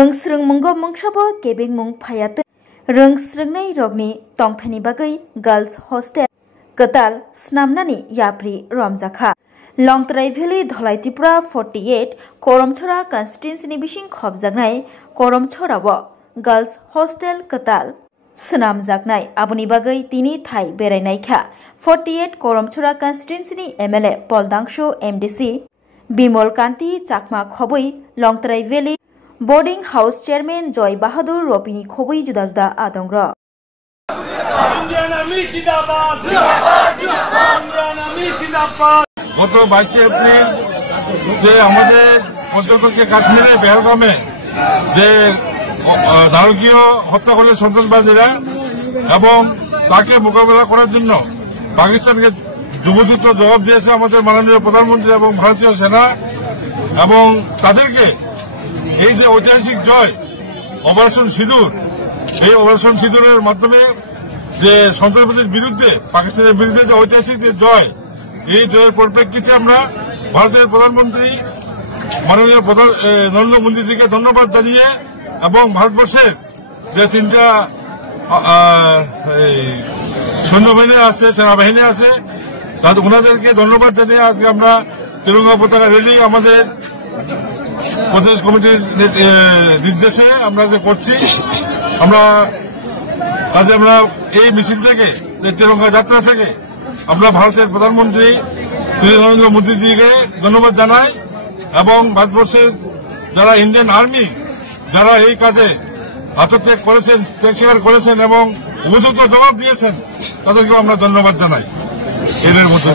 Rongsrung munggo mungsabo kebing mung phayat rongsrungnai rogni tongthani bagai girls hostel katal snamnani yapri romjakha Longtrai Valley Dholai Tripura 48 Koromchhora constituency ni bising khobjaknai Koromchhorao girls hostel katal snamjaknai aboni bagai tini thai berainaikha 48 Koromchhora constituency ni MLA Poldangsho MDC Bimol Kanti Chakma khoboi Longtrai Valley Boarding House Chairman Joy Bahadur Ropini khoboi juda juda adongra গত 22 April যে আমাদের পশ্চিমবঙ্গের কাশ্মীরে পেহেলগামে যে নারকীয় হত্যা করলে সন্ত্রাসবাদীরা এবং তাকে মোকাবেলা করার জন্য পাকিস্তানকে যুবসূত্র জবাব দিয়েছে আমাদের মাননীয় প্রধানমন্ত্রী এবং ভারতীয় সেনা এবং তাদেরকে এই যে ঐতিহাসিক জয় অপারেশন সিঁদুর এই অপারেশন সিঁদুরের মাধ্যমে যে সন্ত্রাসবাদীর বিরুদ্ধে পাকিস্তানের বিরুদ্ধে যে ঐতিহাসিক যে জয় এই জয়ের পরিপ্রেক্ষিতে আমরা ভারতের প্রধানমন্ত্রী মাননীয় নরেন্দ্র মোদীজিকে ধন্যবাদ জানিয়ে এবং ভারতবর্ষের যে তিনটা সৈন্যবাহিনী আছে সেনাবাহিনী আছে তাদের ওনাদেরকে ধন্যবাদ জানিয়ে আজকে আমরা তিরঙ্গা পতাকা র্যালি আমাদের প্রদেশ কমিটির নির্দেশে আমরা যে করছি আমরা এই মিছিল থেকে তিরঙ্গা যাত্রা থেকে আমরা ভারতের প্রধানমন্ত্রী শ্রী নরেন্দ্র মোদীজিকে ধন্যবাদ জানাই এবং ভারতবর্ষের যারা ইন্ডিয়ান আর্মি যারা এই কাজে আত্মত্যাগ করেছেন ত্যাগ স্বীকার করেছেন এবং উপযুক্ত জবাব দিয়েছেন তাদেরকেও আমরা ধন্যবাদ জানাই এদের মধ্যে